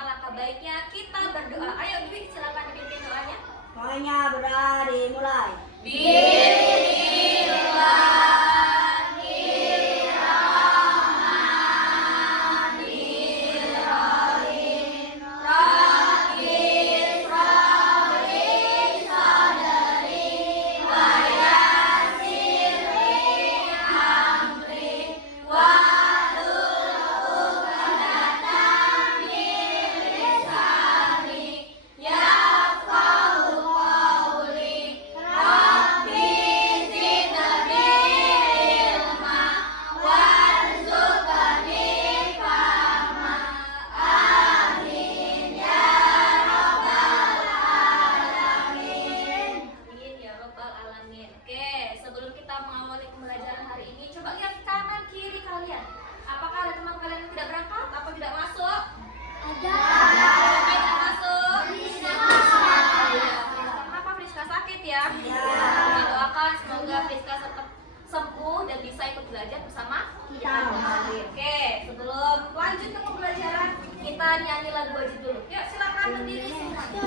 alangkah baiknya kita berdoa. Ayo Dwi, silakan dipimpin doanya. Semuanya berdoa dimulai. Sembuh dan bisa ikut belajar bersama kita. Oke, sebelum lanjut ke pembelajaran, kita nyanyi lagu wajib dulu. Yuk, silakan berdiri semuanya.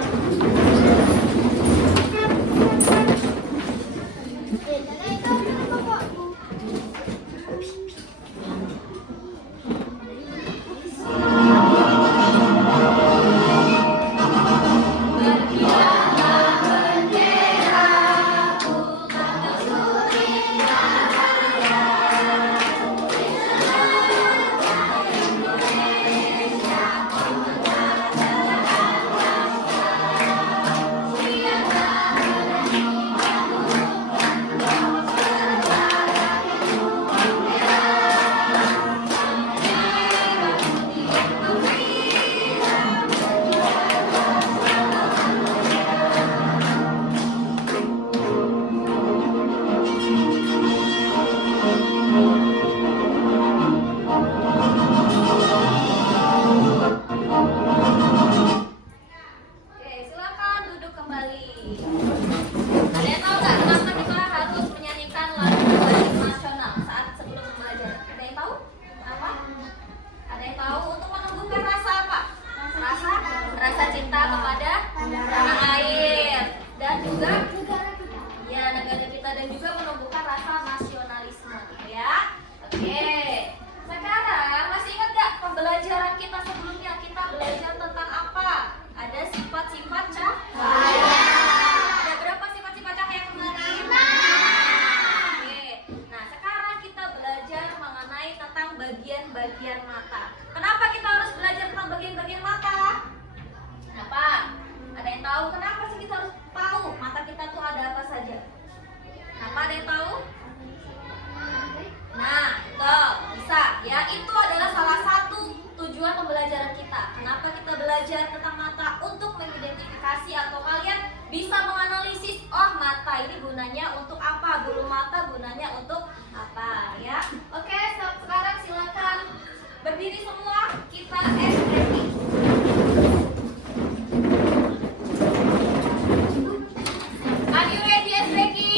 Bagian mata. Kenapa kita harus belajar tentang bagian-bagian mata? Kenapa? Ada yang tahu kenapa sih kita harus tahu mata kita tuh ada apa saja? Kenapa, ada yang tahu? Nah, betul, bisa ya. Itu adalah salah satu tujuan pembelajaran kita. Kenapa kita belajar tentang mata? Untuk mengidentifikasi atau kalian bisa menganalisis, oh mata ini gunanya untuk apa? Bulu mata gunanya untuk apa ya? Oke, sekarang silakan berdiri semua, kita ekspresi. Are you ready, Esreki?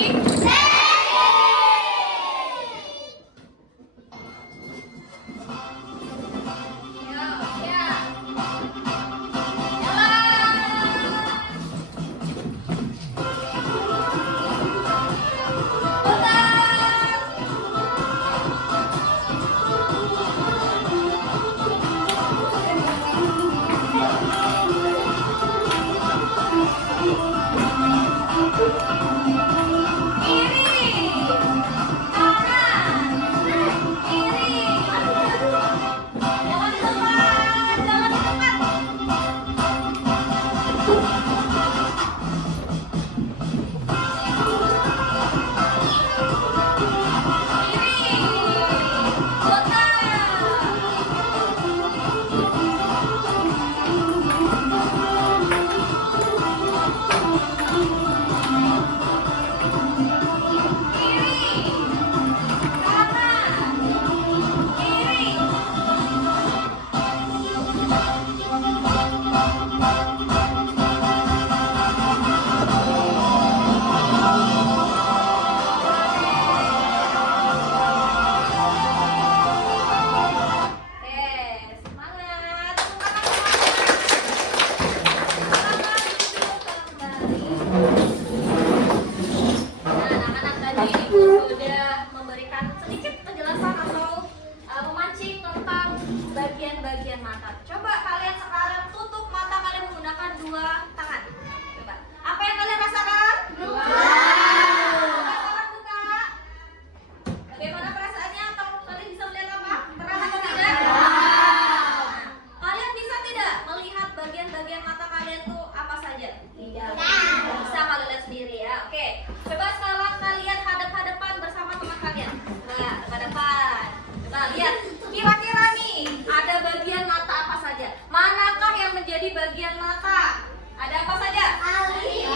menjadi bagian mata. Ada apa saja? Alis.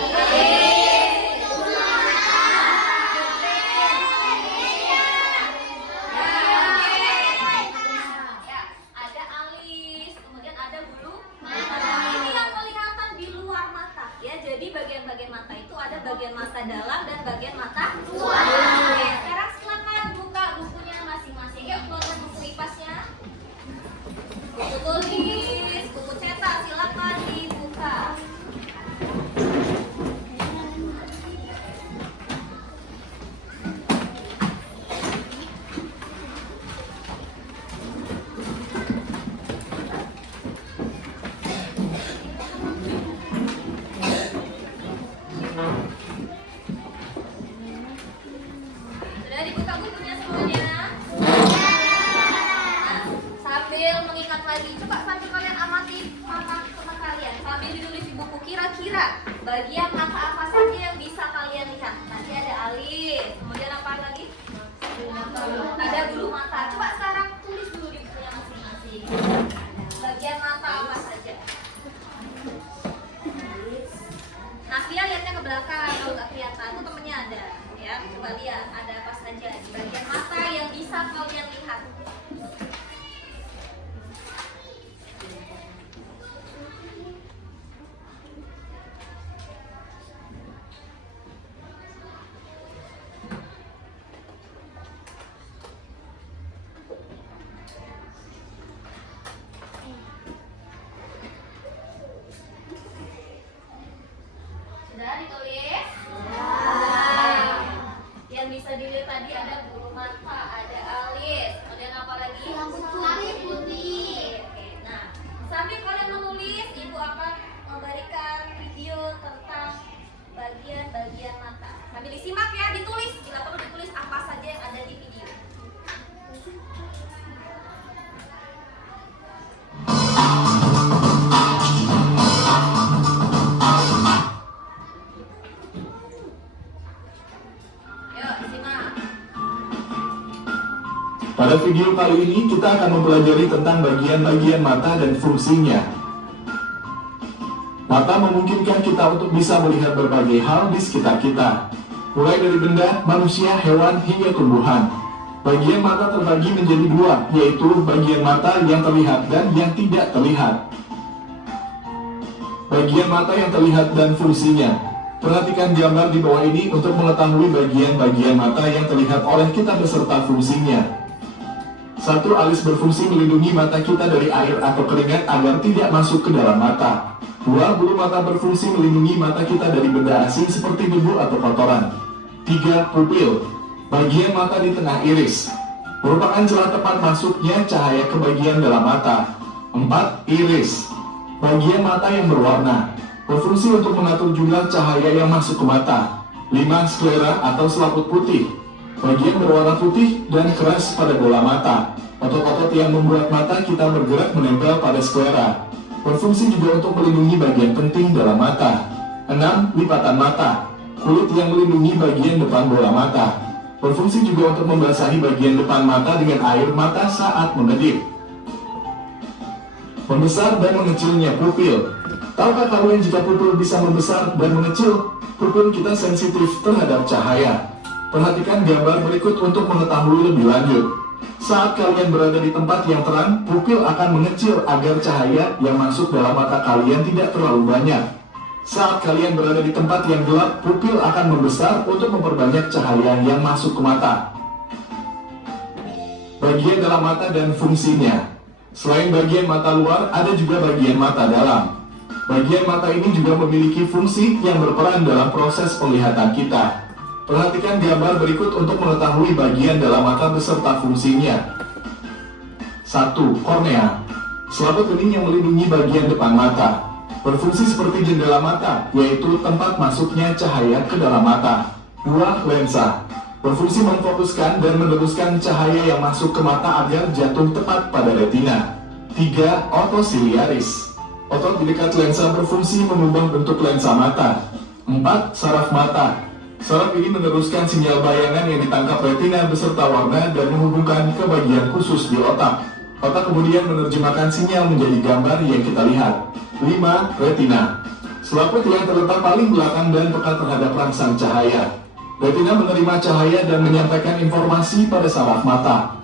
Ya, ada alis, kemudian ada bulu mata. Ini yang kelihatan di luar mata. Ya, jadi bagian-bagian mata itu ada bagian mata dalam dan bagian mata luar. Oke, sekarang silakan buka bukunya masing-masing. Yuk, keluarkan buku IPAS-nya. Buku tulis, buku cetak, silakan dibuka. Sudah dibuka bukunya semuanya? Nah, sambil mengingat lagi, coba sambil kalian amati mata teman kalian. Sambil ditulis di buku, kira-kira bagian mata apa saja yang bisa kalian lihat? Nanti ada alis, kemudian apa lagi? Ada bulu mata. Coba sekarang tulis dulu di bukunya masing-masing. Bagian mata apa saja? Nafia lihatnya ke belakang, kalau nggak kelihatan tuh temennya ada. Ya, coba lihat ada apa saja di bagian mata yang bisa kalian lihat. Sudah ditulis? Yang bisa dilihat tadi ada bulu mata, ada alis, kemudian apa lagi? Kulit putih. Oke, nah sambil kalian menulis, ibu akan memberikan video tentang bagian-bagian mata. Sambil disimak ya, ditulis. Bila perlu ditulis apa saja yang ada di video. Yuk, disimak. Pada video kali ini kita akan mempelajari tentang bagian-bagian mata dan fungsinya. Mata memungkinkan kita untuk bisa melihat berbagai hal di sekitar kita, mulai dari benda, manusia, hewan, hingga tumbuhan. Bagian mata terbagi menjadi dua, yaitu bagian mata yang terlihat dan yang tidak terlihat. Bagian mata yang terlihat dan fungsinya. Perhatikan gambar di bawah ini untuk mengetahui bagian-bagian mata yang terlihat oleh kita beserta fungsinya. 1. Alis berfungsi melindungi mata kita dari air atau keringat agar tidak masuk ke dalam mata. 2. Bulu mata berfungsi melindungi mata kita dari benda asing seperti debu atau kotoran. 3. Pupil, bagian mata di tengah iris, merupakan celah tempat masuknya cahaya ke bagian dalam mata. 4. Iris, bagian mata yang berwarna, berfungsi untuk mengatur jumlah cahaya yang masuk ke mata. 5. Sklera atau selaput putih, bagian berwarna putih dan keras pada bola mata. Otot-otot yang membuat mata kita bergerak menempel pada sklera, berfungsi juga untuk melindungi bagian penting dalam mata. 6. Lipatan mata, kulit yang melindungi bagian depan bola mata, berfungsi juga untuk membasahi bagian depan mata dengan air mata saat mengedip. Membesar dan mengecilnya pupil. Tahukah kalian jika pupil bisa membesar dan mengecil? Pupil kita sensitif terhadap cahaya. Perhatikan gambar berikut untuk mengetahui lebih lanjut. Saat kalian berada di tempat yang terang, pupil akan mengecil agar cahaya yang masuk dalam mata kalian tidak terlalu banyak. Saat kalian berada di tempat yang gelap, pupil akan membesar untuk memperbanyak cahaya yang masuk ke mata. Bagian dalam mata dan fungsinya. Selain bagian mata luar, ada juga bagian mata dalam. Bagian mata ini juga memiliki fungsi yang berperan dalam proses penglihatan kita. Perhatikan gambar berikut untuk mengetahui bagian dalam mata beserta fungsinya. 1. Kornea, selaput bening yang melindungi bagian depan mata, berfungsi seperti jendela mata, yaitu tempat masuknya cahaya ke dalam mata. 2. Lensa, berfungsi memfokuskan dan meneruskan cahaya yang masuk ke mata agar jatuh tepat pada retina. 3. Otosiliaris, otot di dekat lensa berfungsi mengubah bentuk lensa mata. 4. Saraf mata, saraf ini meneruskan sinyal bayangan yang ditangkap retina beserta warna dan menghubungkan ke bagian khusus di otak. Otak kemudian menerjemahkan sinyal menjadi gambar yang kita lihat. 5. Retina. Selaput yang terletak paling belakang dan pekat terhadap rangsang cahaya. Retina menerima cahaya dan menyampaikan informasi pada saraf mata.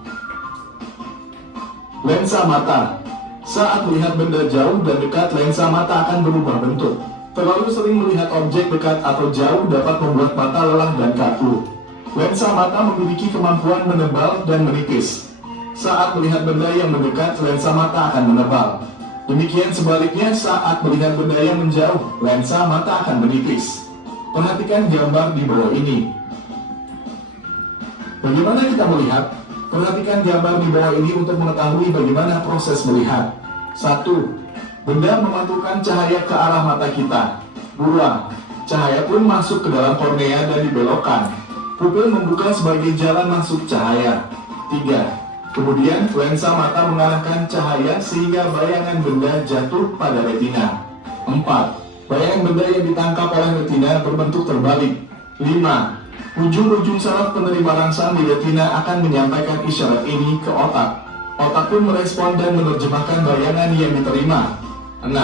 Lensa mata. Saat melihat benda jauh dan dekat, lensa mata akan berubah bentuk. Terlalu sering melihat objek dekat atau jauh dapat membuat mata lelah dan kaku. Lensa mata memiliki kemampuan menebal dan menipis. Saat melihat benda yang mendekat, lensa mata akan menebal. Demikian sebaliknya, saat melihat benda yang menjauh, lensa mata akan menipis. Perhatikan gambar di bawah ini. Bagaimana kita melihat? Perhatikan gambar di bawah ini untuk mengetahui bagaimana proses melihat. 1. Benda memantulkan cahaya ke arah mata kita. Buruan, cahaya pun masuk ke dalam kornea dan dibelokkan. Pupil membuka sebagai jalan masuk cahaya. 3. Kemudian lensa mata mengarahkan cahaya sehingga bayangan benda jatuh pada retina. 4. Bayangan benda yang ditangkap oleh retina berbentuk terbalik. 5. Ujung-ujung saraf penerima rangsang di retina akan menyampaikan isyarat ini ke otak. Otak pun merespon dan menerjemahkan bayangan yang diterima. 6.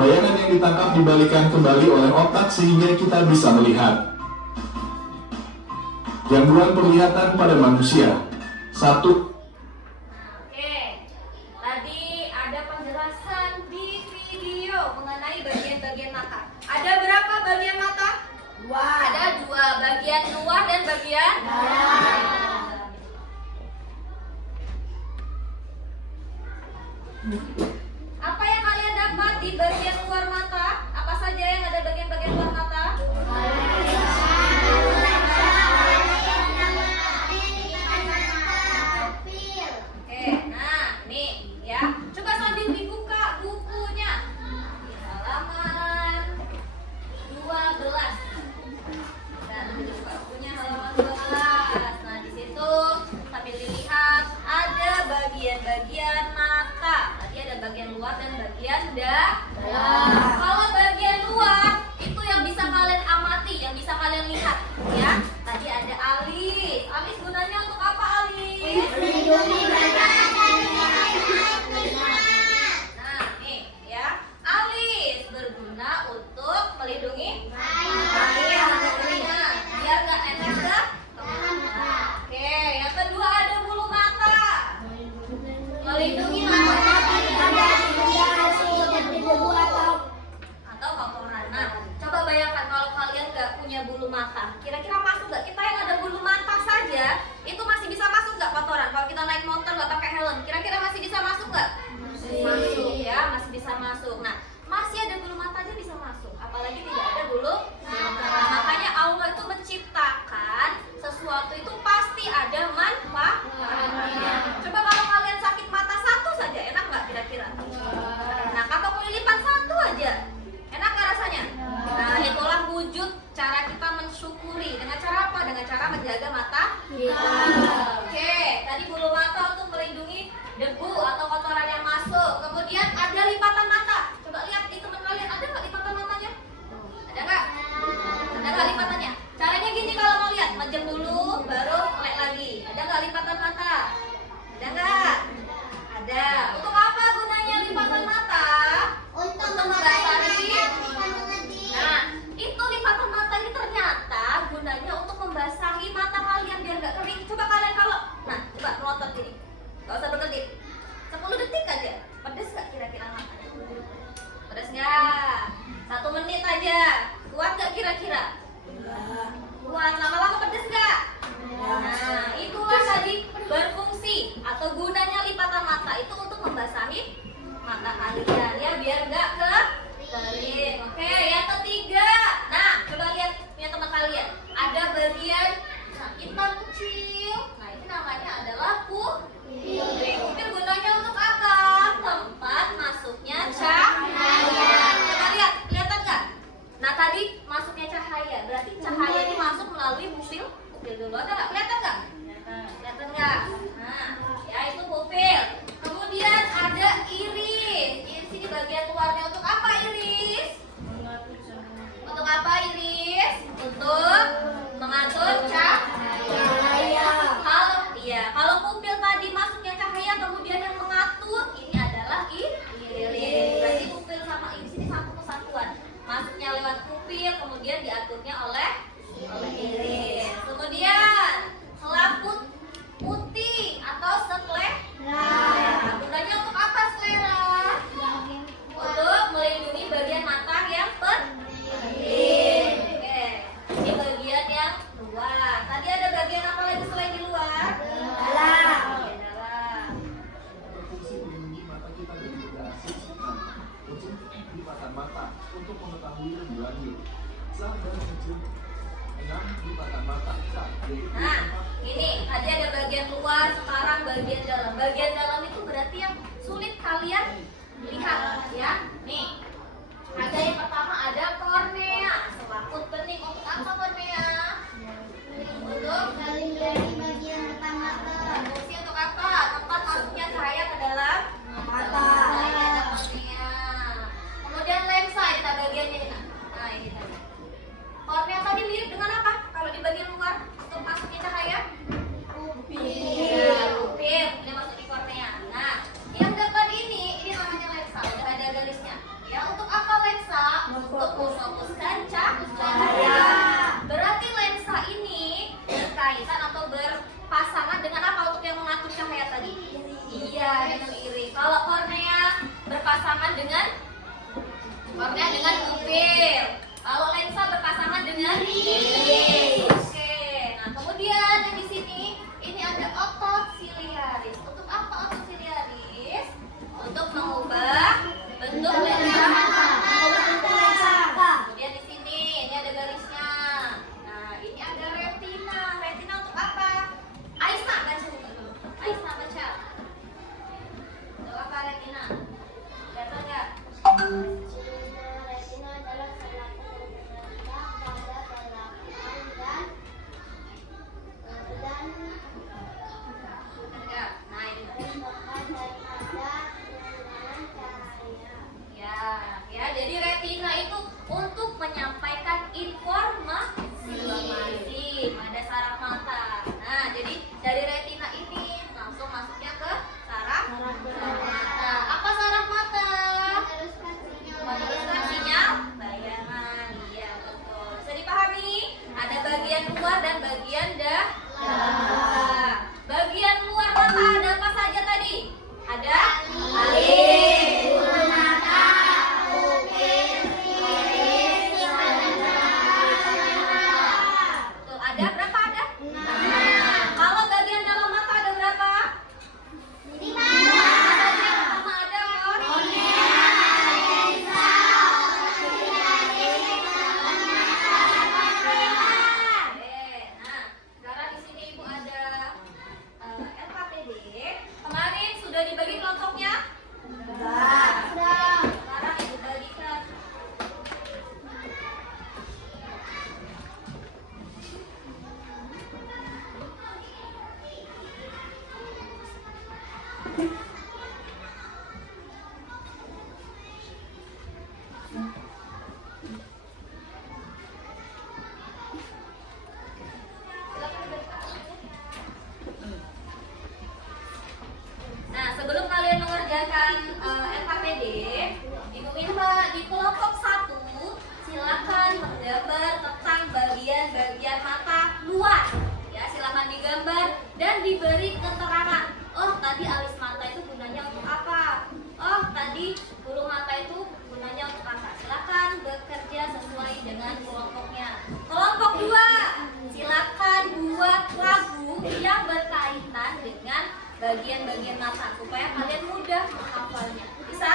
Bayangan yang ditangkap dibalikan kembali oleh otak sehingga kita bisa melihat. Gangguan penglihatan pada manusia. 1. Bagian mata. Ada berapa bagian mata? 2. Ada 2, bagian luar dan bagian dalam. Apa yang kalian dapat di bagian luar mata? Apa saja yang ada bagian-bagian luar mata? Oke, nah nih ya. Coba sambil dibuka bukunya. Halaman 12. Dan bukunya halaman 12. Nah, di situ sambil dilihat ada bagian-bagian mata. Tadi ada bagian luar dan bagian dalam. Kalau bagian luar itu yang bisa kalian amati, yang bisa kalian lihat, ya. Tadi ada alis. Alis gunanya untuk apa, alis? Melindungi mata. Nah, nih ya. Alis berguna untuk melindungi matanya biar nggak nempel ke mata. Oke, yang kedua ada bulu mata. Melindungi mata atau kotoran. Nah, coba bayangkan kalau kalian nggak punya bulu mata, kira-kira masuk nggak? Kita yang ada bulu mata saja itu masih bisa masuk nggak kotoran? Kalau kita naik motor nggak pakai helm, kira-kira masih bisa masuk nggak? Masuk ya, masih bisa masuk. Nah, masih ada bulu mata aja bisa masuk, apalagi tidak ada bulu mata. Makanya Allah itu menciptakan sesuatu itu pasti ada manfaatnya. Coba kalau kalian sakit mata satu saja, enak nggak kira-kira? Nah, atau kelilipan satu aja, enak nggak rasanya? Nah, itulah wujud cara kita mensyukuri. Dengan cara apa? Dengan cara menjaga mata kita. Oke, tadi bulu mata untuk melindungi debu atau kotoran yang masuk. Kemudian ada lipatan mata. Coba lihat di teman kalian, ada nggak lipatan matanya? Ada nggak? Ada nggak lipatannya? Caranya gini kalau mau lihat, majam dulu, baru melek lagi. Ada nggak lipatan mata? Ada nggak? Ada. Untuk apa gunanya lipatan mata? Untuk membasahi. Nah, itu lipatan mata ini ternyata gunanya untuk membasahi mata kalian biar nggak kering. Coba kalian kalau, nah coba melotot gini. Gak usah berdetik, 10 detik aja. Pedes gak kira-kira matanya? Pedes gak? 1 menit aja. Kuat gak kira-kira? Kuat. Lama-lama pedes gak? Nah, itulah tadi berfungsi atau gunanya lipatan mata itu untuk membasahi mata kalian ya, biar gak kering. Oke, yang ketiga. Nah, coba lihat punya teman kalian. Ada bagian hitam kecil. Nah, ini namanya adalah pupil. Gunanya untuk apa? Tempat masuknya cahaya. Coba lihat, kelihatan nggak? Nah, tadi masuknya cahaya, berarti cahaya ini masuk melalui pupil. Pupil dulu, ada nggak? Kelihatan nggak? Kelihatan nggak? Nah, ya itu pupil. Kemudian ada iris. Iris ini bagian luarnya lipatan mata untuk mengetahui lebih lanjut. Saat dalam kecil, 6 lipatan mata saat yaitu Nah, ini tadi ada bagian luar, sekarang bagian dalam. Bagian dalam itu berarti yang sulit kalian lihat ya. Nih, ada yang pertama ada kornea. Selaput bening. Untuk apa kornea? Untuk Dari bagian mata mata. fungsi untuk apa? Tempat masuknya cahaya ke dalam Mata. ada kornea. Kemudian lensa, kita bagiannya ini. Nah, ini tadi. Kornea tadi mirip dengan apa? Kalau di bagian luar untuk masuknya cahaya? Iya, pupil. Ini masuk di kornea. Nah, yang depan ini namanya lensa. Udah ada garisnya. Ya, untuk apa lensa? Untuk memfokuskan cahaya. Berarti lensa ini berkaitan atau berpasangan dengan apa untuk yang mengatur cahaya tadi? Iya, dengan iris. Kalau kornea berpasangan dengan pupil. Kalau lensa berpasangan dengan iris. Oke. Nah, kemudian yang di sini ini ada otot siliaris. Untuk apa otot siliaris? Untuk mengubah bentuk lensa. Kemudian di sini ini ada garisnya. Nah, ini ada retina. Retina untuk apa? Aisyah baca dulu. Aisyah baca. Untuk apa retina? Lihat enggak? Retina adalah selaput yang terletak pada pelakuan dan Enggak. Nah, ini. tempat daripada penggunaan cahaya. Ya, jadi retina itu untuk menyampaikan informasi pada saraf mata. Nah, jadi dari retina ini langsung masuknya ke saraf mata. Apa saraf mata? Meneruskan sinyal bayangan. Iya, betul. Bisa dipahami? Ada bagian luar dan bagian dalam. Bagian luar mata ada apa saja tadi? Ada alis, Tuh, ada berapa ada? Kalau bagian dalam mata ada berapa? 5. Yang pertama ada Nah, sekarang di sini Ibu ada LKPD. Kemarin sudah dibagi kelompoknya? Sekarang Ibu bagikan. Nah, sebelum kalian mengerjakan LKPD, Ibu minta di kelompok 1 silakan menggambar tentang bagian-bagian mata luar. Ya, silakan digambar dan diberi keterangan. Oh, tadi alis mata itu gunanya untuk apa? Oh, tadi bulu mata itu gunanya untuk apa? Silakan bekerja sesuai dengan kelompoknya. Kelompok 2, silakan buat lagu yang berkaitan dengan bagian-bagian mata supaya kalian mudah menghafalnya. Bisa?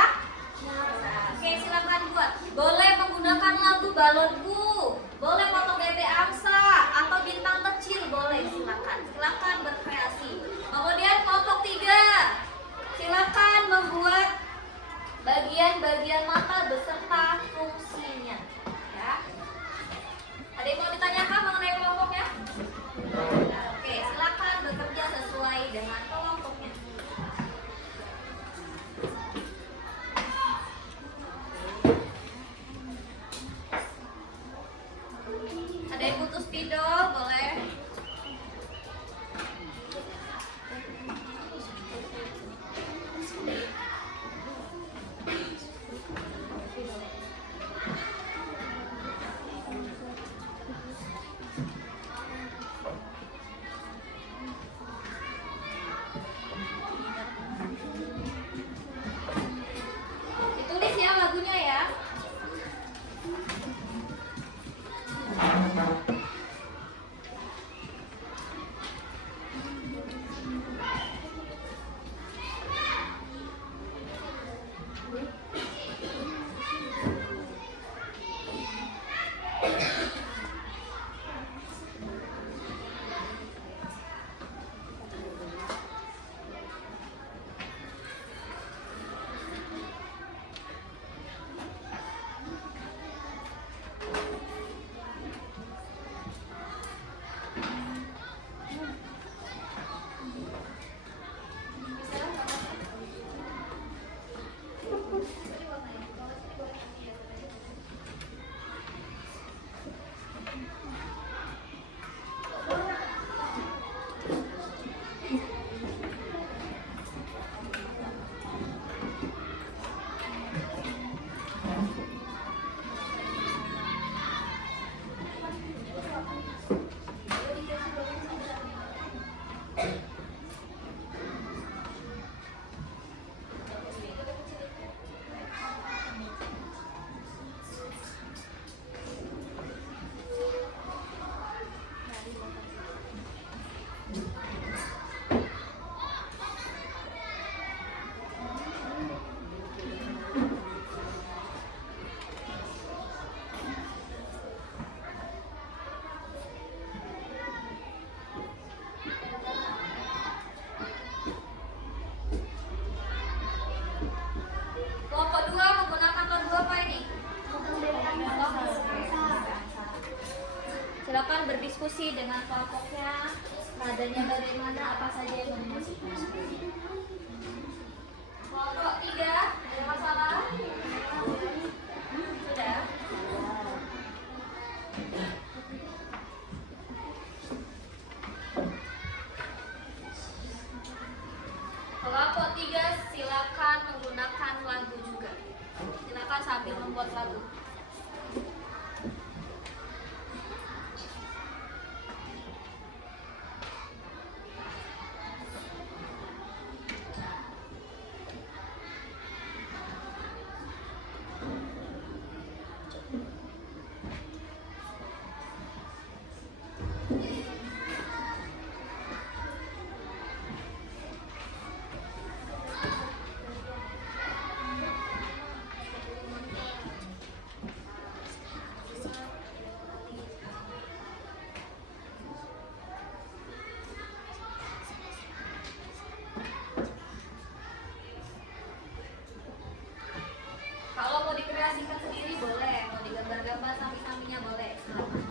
Bisa. Oke, silakan buat. Boleh menggunakan lagu balonku, boleh foto bebek angsa atau bintang kecil, boleh. Silakan berkreasi. Kemudian kelompok 3, silakan membuat bagian-bagian mata beserta fungsinya. Ya. Ada yang mau ditanyakan mengenai kelompoknya? Oke, silakan bekerja sesuai dengan kelompoknya. Ada yang butuh spidol, boleh. berdiskusi dengan kelompoknya, nadanya bagaimana, apa saja yang memusikkan. Kelompok 3, ada masalah? Sudah? Kelompok 3 silakan menggunakan lagu juga. Silakan sambil membuat lagu. Kalau mau dikreasikan sendiri boleh, mau digambar-gambar samping-sampingnya boleh. Silakan.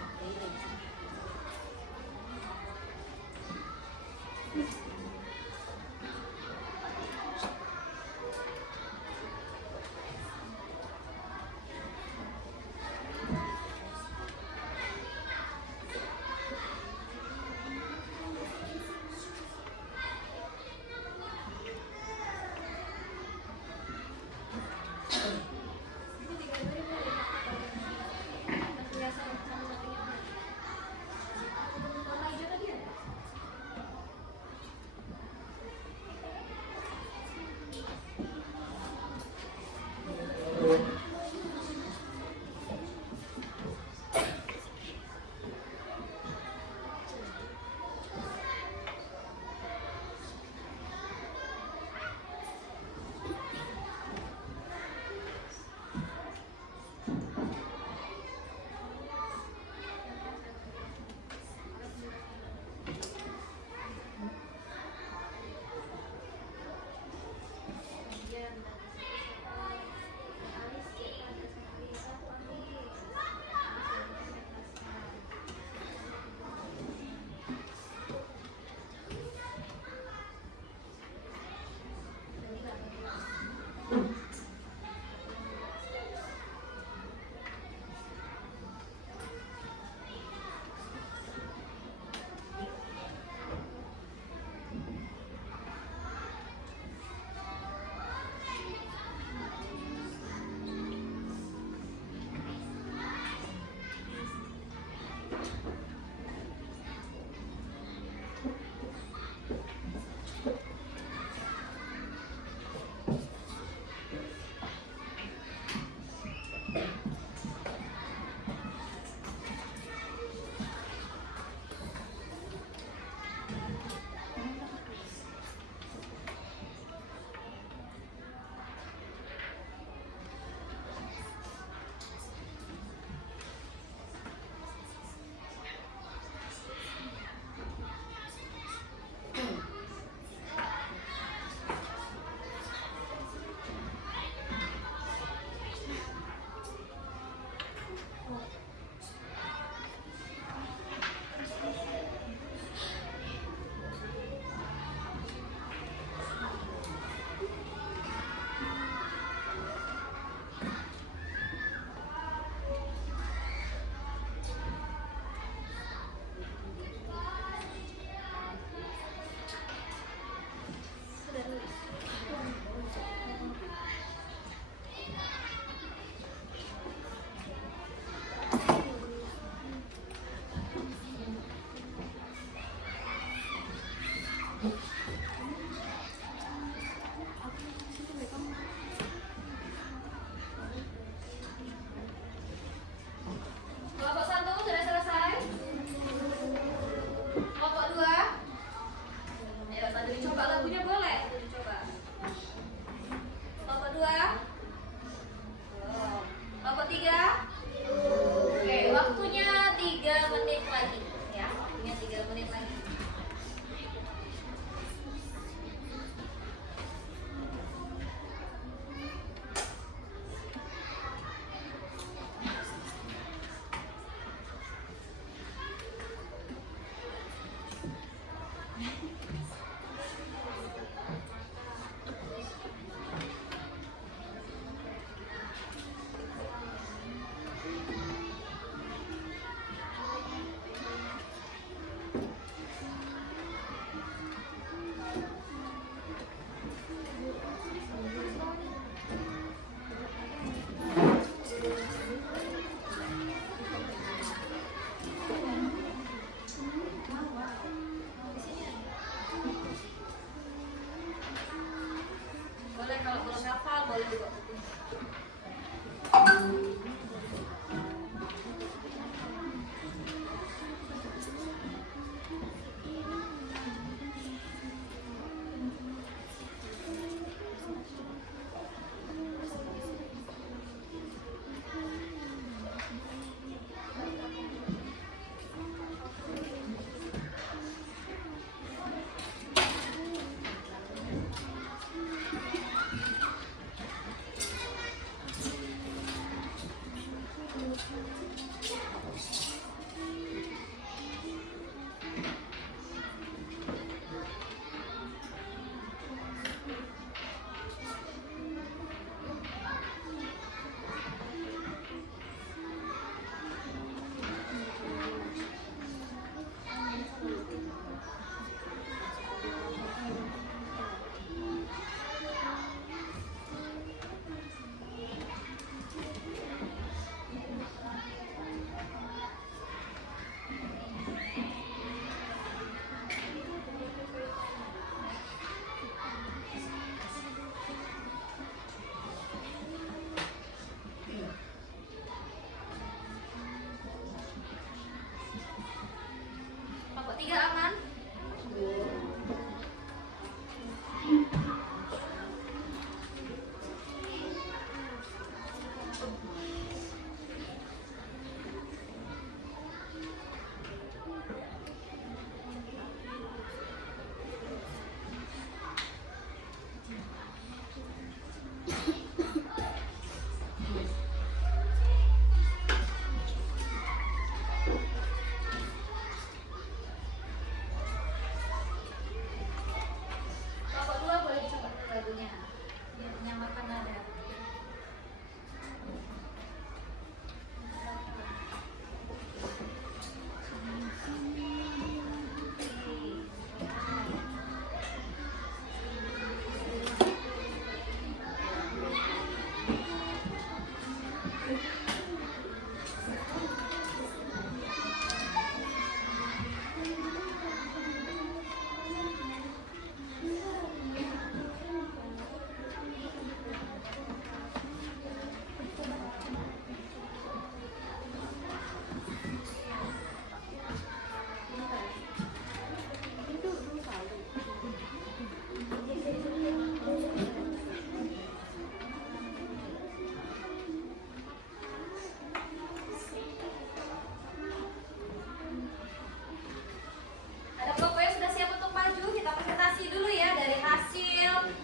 Ada kelompok yang sudah siap untuk maju? Kita presentasi dulu ya dari hasil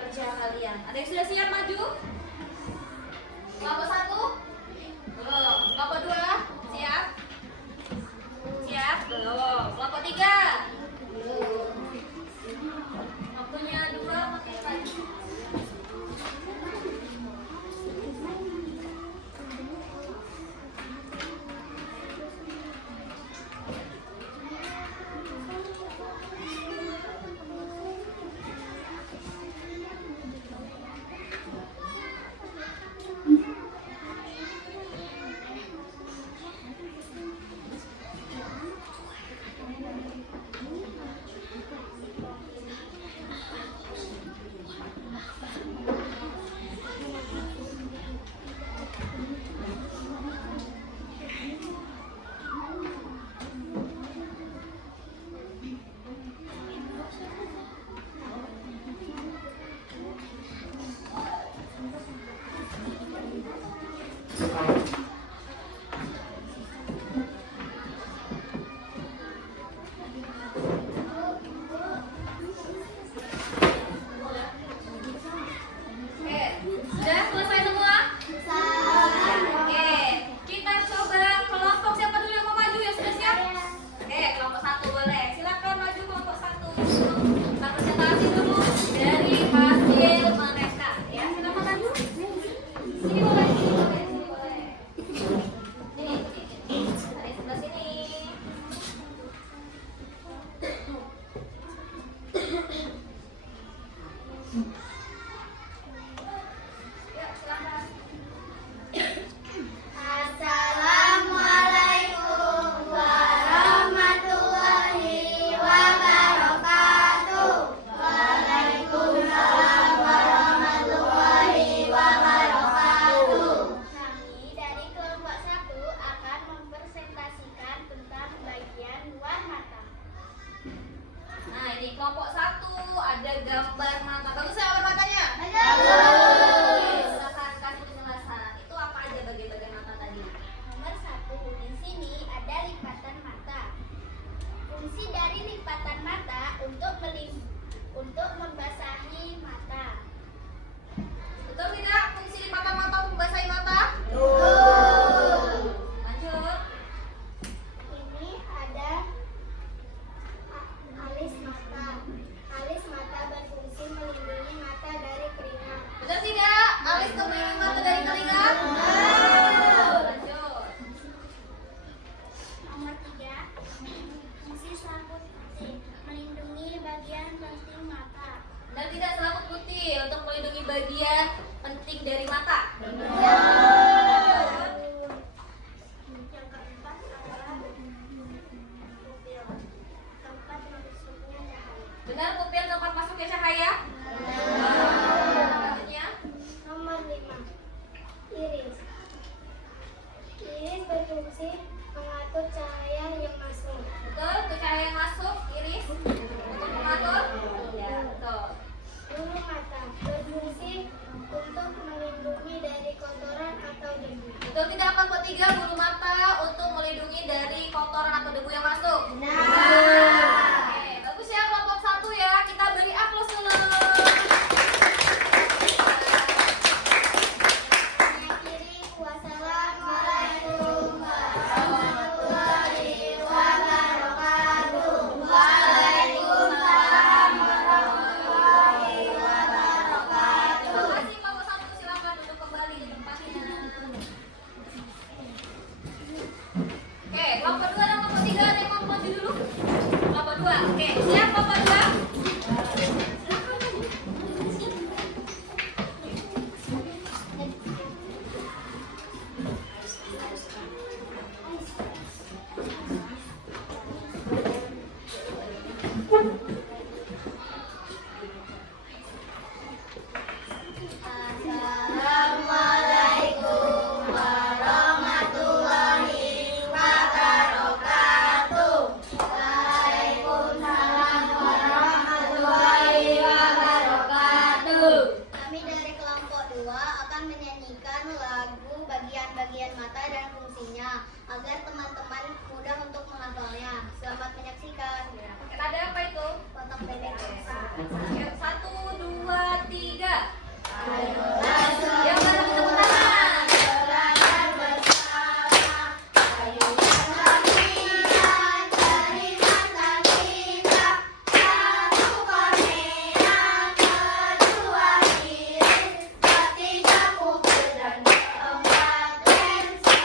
kerja kalian. Ada yang sudah siap maju? Kelompok 1? Belum. Kelompok 2? Siap? Siap? Belum. Kelompok 3? Belum. Waktunya 2 makin lagi. Oke, sudah selesai semua? Oke, kita coba kelompok siapa dulu yang mau maju yang sudah siap? Oke, kelompok 1 boleh. Silakan maju kelompok 1. Kita presentasi dulu dari hasil mereka. Ya, silakan maju. Sini boleh, sini boleh, sini boleh. Sini, dari sebelah sini. Ya, silakan. Assalamualaikum warahmatullahi wabarakatuh. Waalaikumsalam warahmatullahi wabarakatuh. Kami dari kelompok 1 akan mempresentasikan tentang bagian luar mata. Nah, ini kelompok 1 ada gambar mata. Bagus ya gambar matanya? Silakan kasih penjelasan. Itu apa aja bagian-bagian mata tadi? Nomor 1, di sini ada lipatan mata. Fungsi dari lipatan mata untuk membasahi mata. Betul tidak? Fungsi lipatan mata untuk membasahi mata? Lanjut. Ini ada alis mata. Alis mata berfungsi melindungi mata dari keringat. Betul tidak? Alis melindungi mata dari keringat? Lanjut. Nomor 3, fungsi selaput putih melindungi bagian penting mata. Dan tidak selaput putih untuk melindungi bagian penting dari mata? Yang keempat adalah pupil, tempat masuknya cahaya. Benar pupil tempat masuknya cahaya? Selanjutnya. Nomor 5, iris. Iris berfungsi mengatur cahaya yang masuk. Betul, untuk cahaya yang masuk, iris untuk mengatur? Ya, betul. Bulu mata berfungsi untuk melindungi dari kotoran atau debu. Betul tidak kelompok 3 bulu mata untuk melindungi dari kotoran atau debu yang masuk? Oke, bagus ya kelompok 1 ya. Kita beri aplaus dulu. Mengakhiri, wassalamualaikum warahmatullahi wabarakatuh. Waalaikumsalam warahmatullahi wabarakatuh. Terima kasih kelompok 1, silakan duduk kembali di tempatnya. Oke, kelompok 2 dan kelompok 3 ada yang mau maju dulu? bagian mata dan fungsinya agar teman-teman mudah untuk menghafalnya. Selamat menyaksikan. Ada apa itu? Kotak pendek. Oke, 1, 2, 3. Ayolah Yang mana tepuk tangan? belajar bersama. Ayolah latihan dari mata kita. Satu kornea, kedua iris, ketiga pupil dan keempat lensa,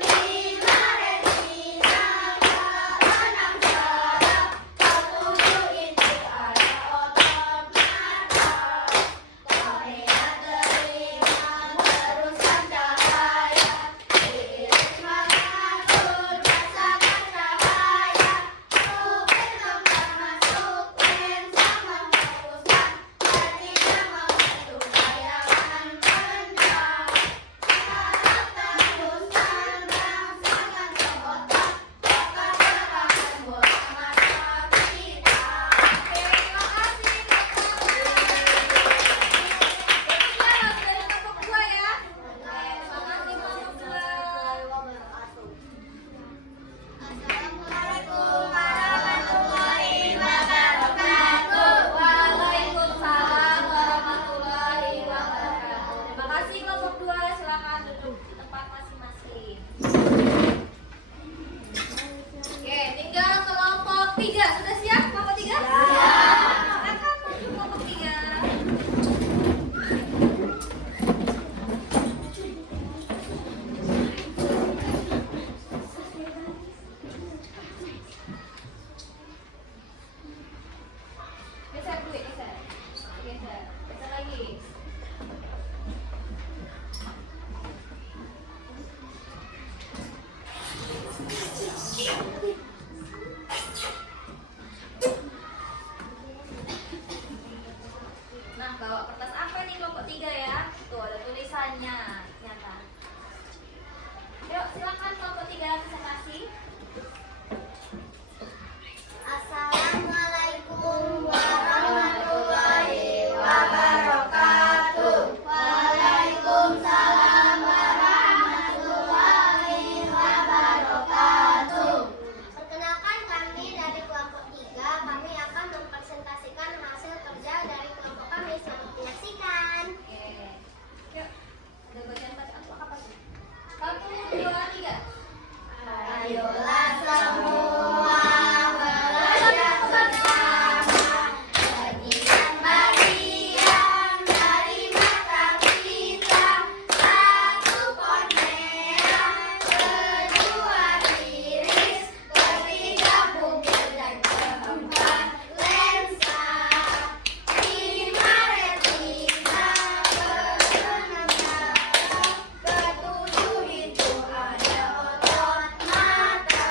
lima retina, keenam saraf, ketujuh inti ada otot mata, kornea telinga meneruskan cahaya, iris mengatur rasakan cahaya, pupil tempat masuk, lensa memfokuskan, retina membantu bayangan panjang, saraf teruskan rangsangan ke otak, otak gerakan bola mata kita. Oke, terima kasih kakak. Dari kelompok 2 ya. Oke, selamat di kelompok 2. Assalamualaikum warahmatullahi wabarakatuh. Waalaikumsalam warahmatullahi wabarakatuh. Terima kasih kelompok 2. Silakan duduk di tempat masing-masing. Oke, tinggal kelompok 3. Sudah siap kelompok 3? Silakan maju kelompok 3. Geser dulu, geser. Geser. Geser lagi. Nah, bawa kertas apa nih kelompok 3 ya? Tuh ada tulisannya. Nyata. Yuk, silakan kelompok 3 presentasi. Assalamualaikum warahmatullahi wabarakatuh. Waalaikumsalam warahmatullahi wabarakatuh. Perkenalkan, kami dari kelompok 3. Kami akan mempresentasikan hasil kerja dari kelompok kami. Selamat menyaksikan. Oke. Yuk. Ada bacaan apa tuh? 1, 2, 3. Ayolah semua belajar bersama. Bagian-bagian dari mata kita. Satu kornea, kedua iris, ketiga pupil dan keempat lensa, lima retina, keenam saraf, ketujuh itu ada otot mata,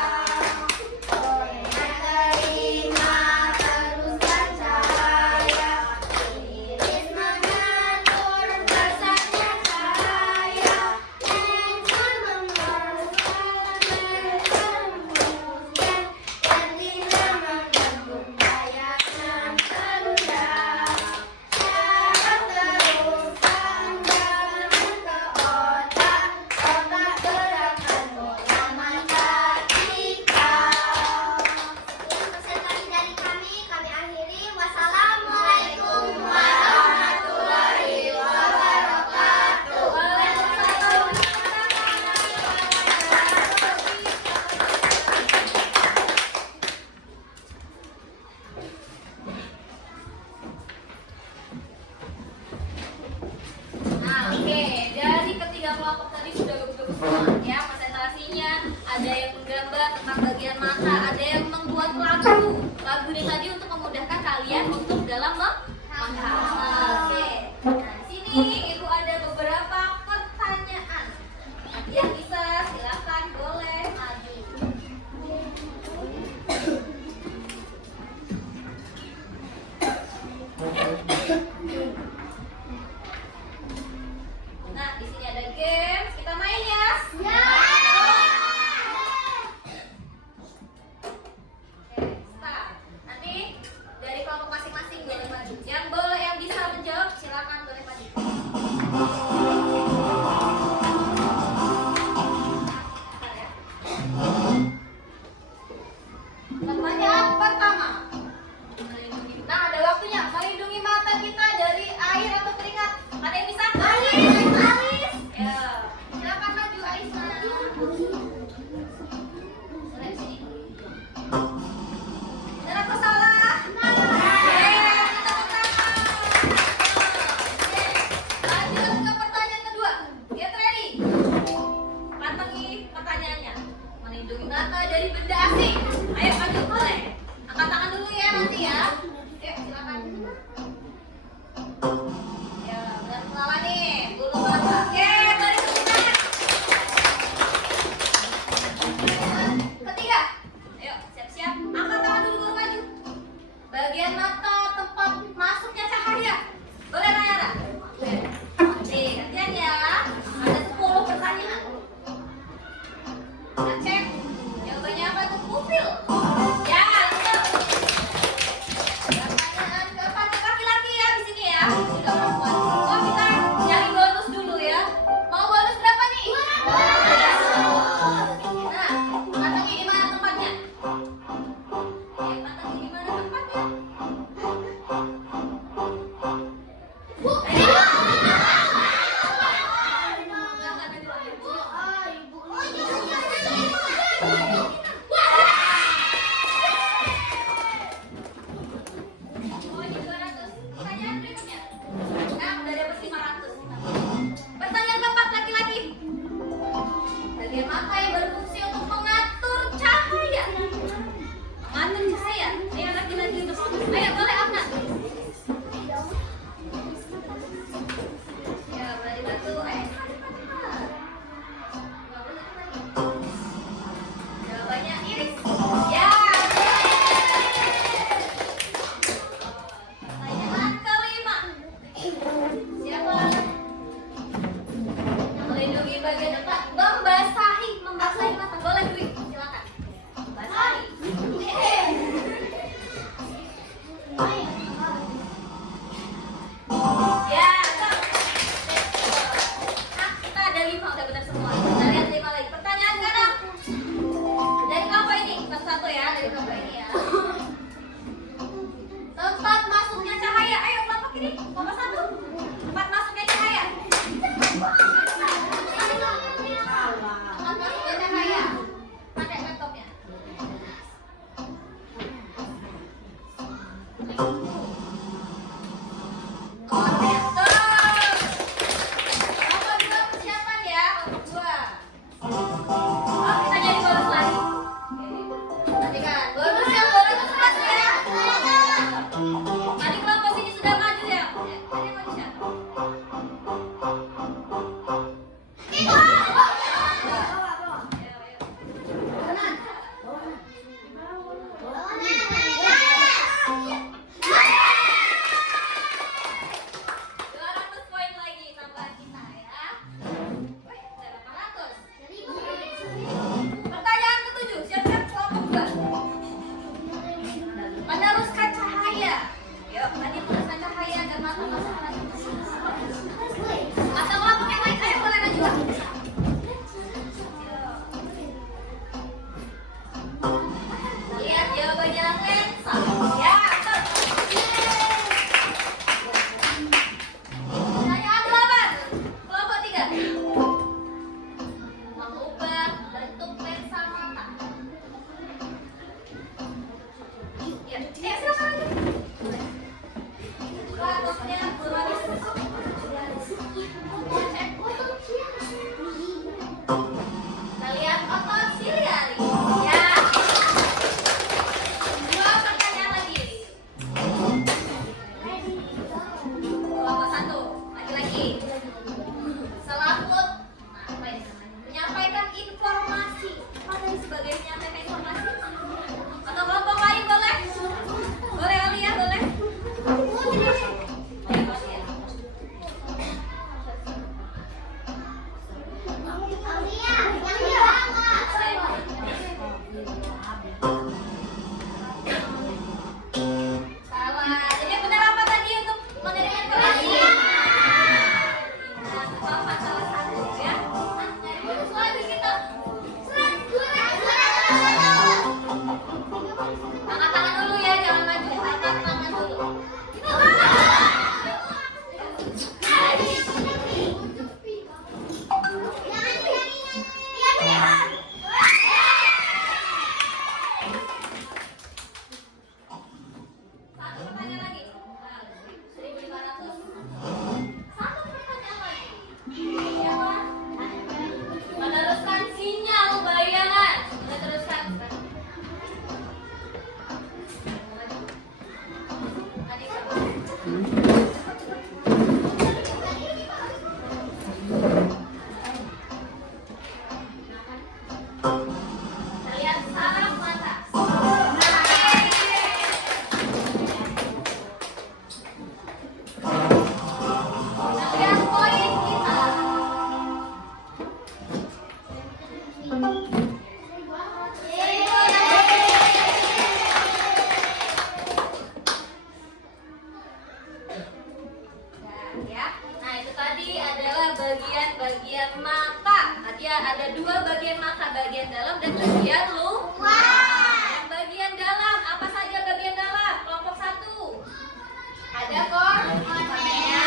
Lindungi mata dari benda asing. Ayo maju boleh. Angkat tangan dulu ya nanti ya. Oke, silakan. Ya, benar salah nih. Bulu mata. Oke, tarik ke tangan. Ketiga. Ayo, siap-siap. Angkat tangan dulu baru maju. Bagian mata tempat masuknya cahaya. Boleh Nayara? Nih, gantian ya. Ada 10 pertanyaan. Kita cek. Jawabannya apa itu? Pupil. Ya, betul. Pertanyaan keempat laki-laki ya di sini ya. Sudah perempuan. Oh, kita nyari bonus dulu ya. Mau bonus berapa nih? Nah, pantengin di mana tempatnya? Pantengin di mana tempatnya? Pertanyaan keempat laki-laki. Bagian mata yang berfungsi untuk mengatur cahaya. Mengatur cahaya. Ayo laki-laki berfungsi. Ayo boleh Afna. Ya, berarti batu. Jawabannya iris. Ya. Pertanyaan kelima. Siapa? Melindungi bagian depan. Membasahi mata. Boleh Dwi, silakan. Basahi. Ya, stop. Nah, kita ada 5, udah benar semua. Kita lihat 5 lagi. Pertanyaan ke-6. Dari kelompok ini, satu-satu ya, dari kelompok ini ya. Tempat masuknya cahaya. Ayo kelompok ini, kelompok 1. Tempat masuknya cahaya. Tempat masuknya cahaya. Pakai laptopnya. Konektor. Kelompok 2 persiapan ya, kelompok 2. Oh, kita jadi bonus lagi. Oke. Perhatikan, bonus yang baru itu satu ya. Tadi kelompok sini sudah maju ya. Tadi maju siapa? Ayo, ayo. 200 poin lagi tambahan kita ya. Wih, udah 800. Pertanyaan ke-7, siap-siap kelompok 2. Meneruskan cahaya. Yuk, tadi meneruskan cahaya agar mata masuk lagi. Atau kelompok yang lain, ayo boleh maju. Lihat jawabannya lensa. Ya, betul. Pertanyaan 8. Kelompok 3. Mengubah bentuk lensa mata. Ya, silakan. Laptopnya pluralis. Kita lihat otot siliari. Ya. 2 pertanyaan lagi. Kelompok 1, laki-laki. Selaput. Apa ini namanya? Menyampaikan informasi. Apa tadi sebagai menyampaikan informasi? Atau kelompok lain boleh? Boleh Alia, boleh? Ayo, Alia. Kita lihat saraf mata. Kita lihat poin kita. Ya. Nah, itu tadi adalah bagian-bagian mata. Tadi ada dua bagian mata, bagian dalam dan bagian luar. Yang bagian dalam, apa saja bagian dalam? Kelompok 1. Ada kornea,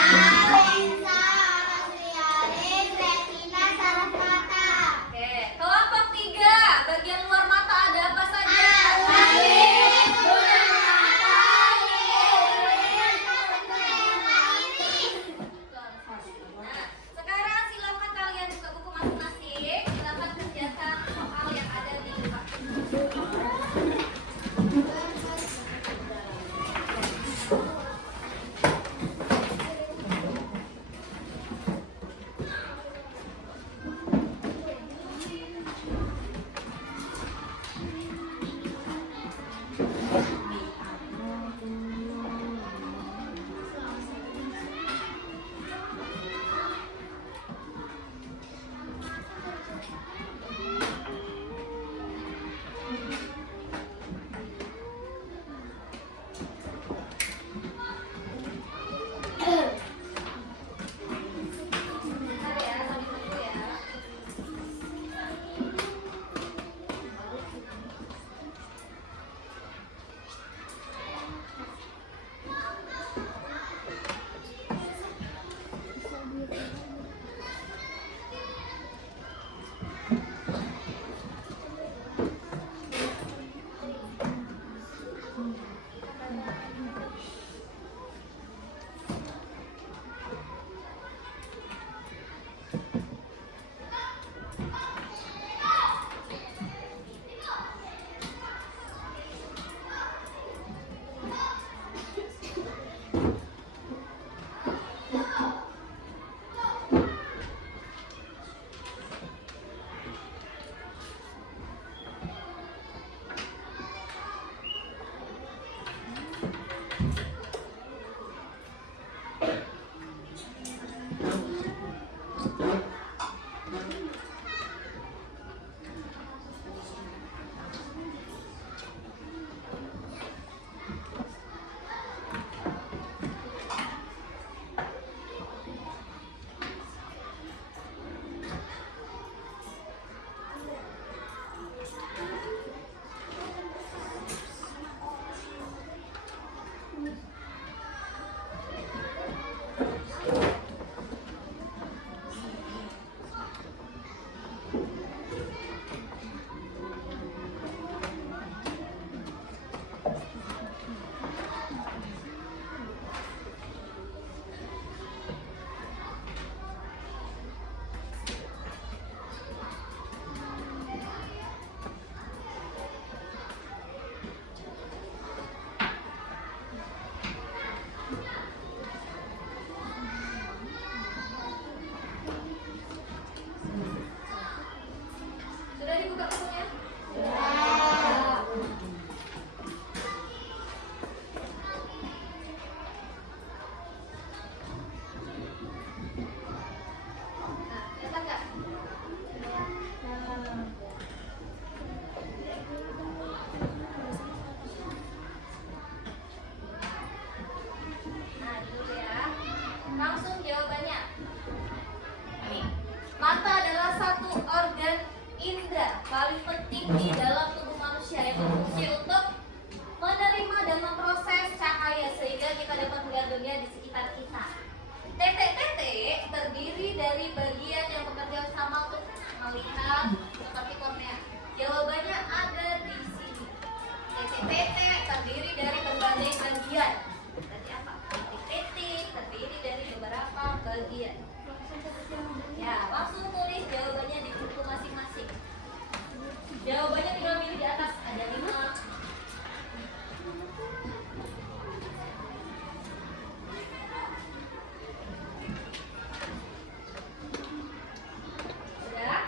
lensa, papialis, retina, saraf mata. Oke, kelompok 3, bagian luar mata ada apa saja? Nah, sekarang silakan kalian buka buku masing-masing. Silakan kerjakan soal yang ada di buku. Bentar ya, sambil tunggu ya. Sudah dibuka bukunya? Nah, dapat nggak? Nah, dulu ya. Langsung jawabannya. Nih, mata adalah satu organ indera paling penting di dalam tubuh manusia yang berfungsi untuk menerima dan memproses cahaya sehingga kita dapat melihat dunia di sekitar kita. Tetek-tetek terdiri dari bagian yang bekerja sama untuk melihat seperti kornea. Jawabannya ada di sini. Tetek-tetek terdiri dari berbagai bagian. Berarti apa? Tetek-tetek terdiri dari beberapa bagian. Ya, langsung tulis jawabannya di buku masing-masing. Jawabannya tinggal pilih di atas, ada 5. Sudah?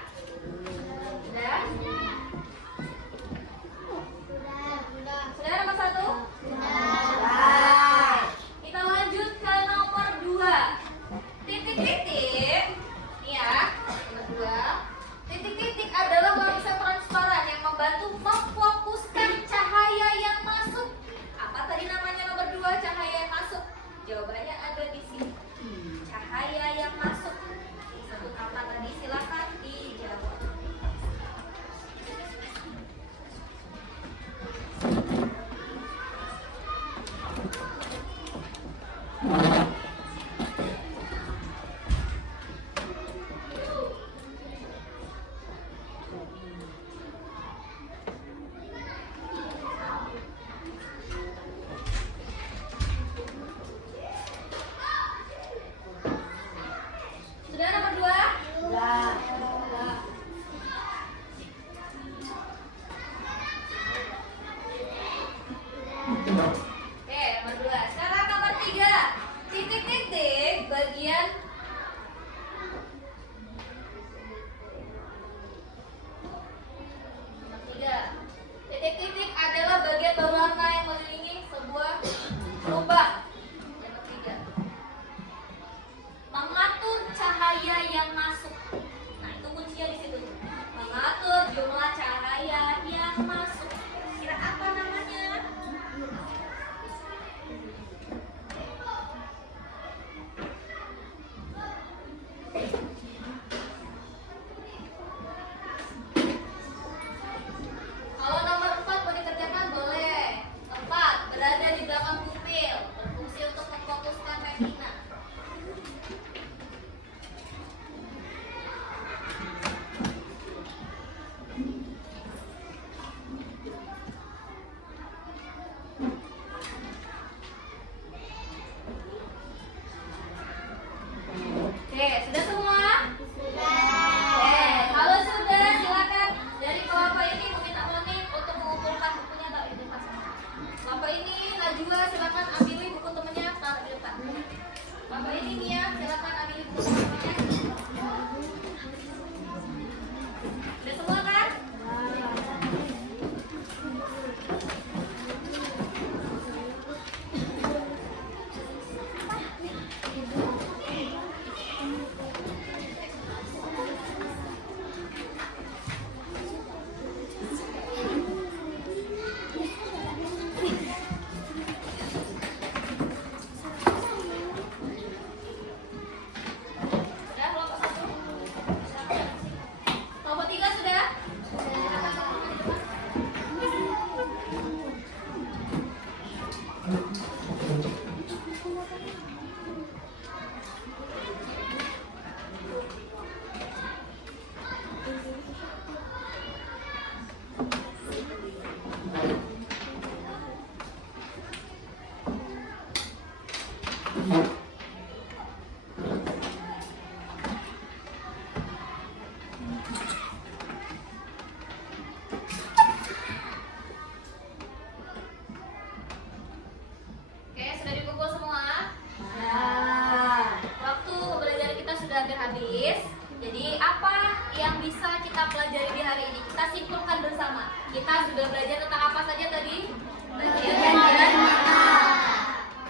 bisa kita pelajari di hari ini? Kita simpulkan bersama. Kita sudah belajar tentang apa saja tadi? Bagian mata.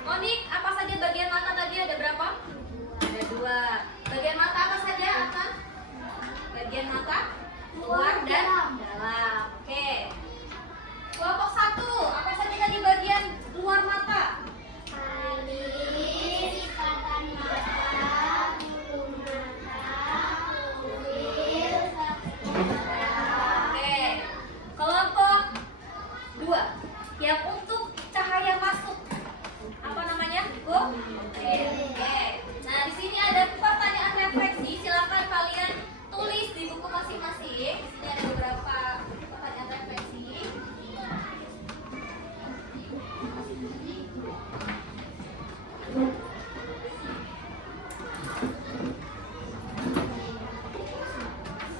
Monik, apa saja bagian mata tadi? Ada berapa? Ada 2. Bagian mata apa saja, Ata? Bagian mata luar dan dalam. Oke. Kelompok 1, apa saja tadi bagian luar mata? Alis, sipatan mata, bulu mata, kuil, Oke. Kelompok 2, yang untuk cahaya masuk. Apa namanya? Bu? Oke. Nah, di sini ada pertanyaan refleksi. Silakan kalian tulis di buku masing-masing. Di sini ada beberapa pertanyaan refleksi.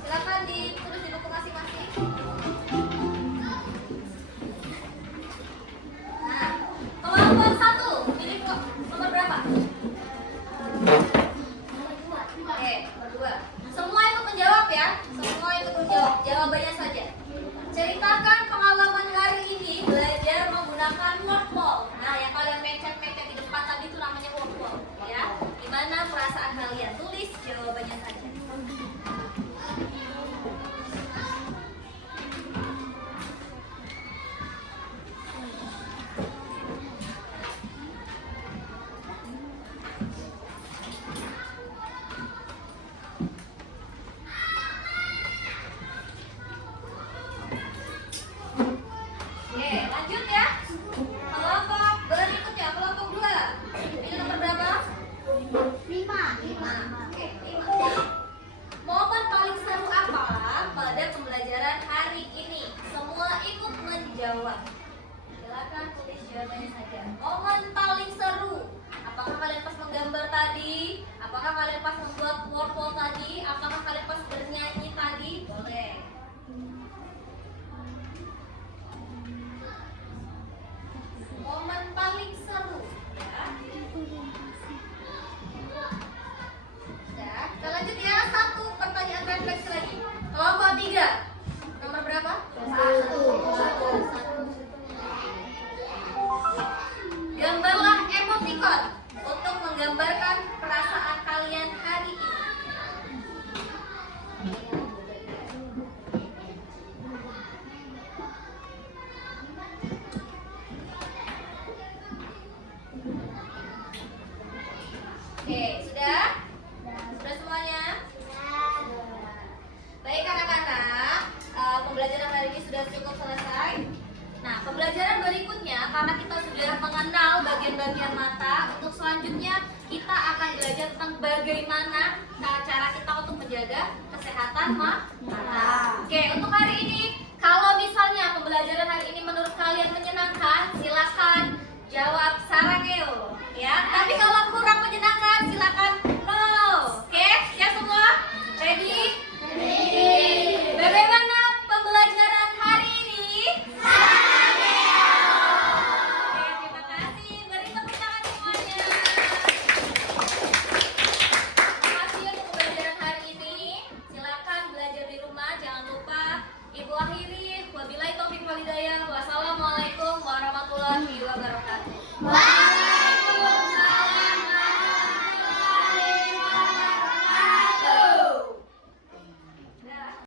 Silakan ditulis di buku masing-masing. Nah, kelompok 1, pilih nomor berapa? Oke, nomor 2. Semua ikut menjawab ya. Semua ikut menjawab. Jawabannya saja. Ceritakan pengalaman hari ini belajar menggunakan wordwall. Nah, yang kalian mecek-mecek di depan tadi itu namanya wordwall, ya. Gimana perasaan kalian? Tulis jawabannya saja. Oke, lanjut ya. Kelompok berikutnya, kelompok 2. Ini nomor berapa? 5. Oke, 5. Momen paling seru apa pada pembelajaran hari ini? Semua ikut menjawab. Silakan tulis jawabannya saja. Momen paling seru. Apakah kalian pas menggambar tadi? Apakah kalian pas membuat wordwall tadi? Apakah kalian pas bernyanyi tadi? Boleh. Momen paling seru, ya. Ya, kita lanjut ya. 1 pertanyaan refleksi lagi. Kelompok 3. Nomor berapa? 1. Gambarlah emoticon untuk menggambarkan perasaan kalian hari ini. Oke, sudah? Sudah semuanya? Baik anak-anak, pembelajaran hari ini sudah cukup selesai. Nah, pembelajaran berikutnya karena kita sudah mengenal bagian-bagian mata, untuk selanjutnya kita akan belajar tentang bagaimana cara kita untuk menjaga kesehatan mata. Oke, untuk hari ini, kalau misalnya pembelajaran hari ini menurut kalian menyenangkan, silakan jawab sarangeo, ya. Tapi kalau kurang menyenangkan, silakan no. Oke, ya semua? Ready? Bagaimana pembelajaran hari ini? Oke, terima kasih. Beri tepuk tangan semuanya. Terima kasih untuk pembelajaran hari ini. Silakan belajar di rumah. Jangan lupa Ibu akhiri. Wabillahi taufiq wal hidayah. Wassalamualaikum warahmatullahi wabarakatuh.